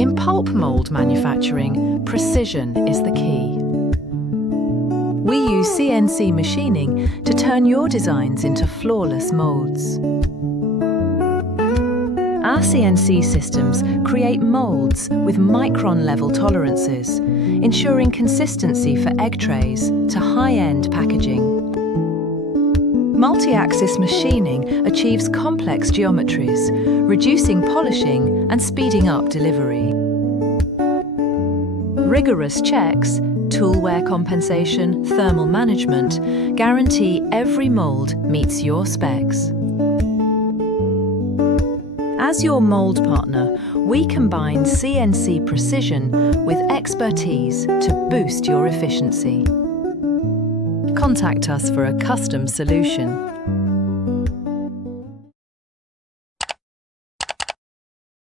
In pulp mould manufacturing, precision is the key. We use CNC machining to turn your designs into flawless moulds. Our CNC systems create moulds with micron-level tolerances, ensuring consistency for egg trays to high-end packaging. Multi-axis machining achieves complex geometries, reducing polishing and speeding up delivery. Rigorous checks, tool wear compensation, thermal management guarantee every mould meets your specs. As your mould partner, we combine CNC precision with expertise to boost your efficiency. Contact us for a custom solution.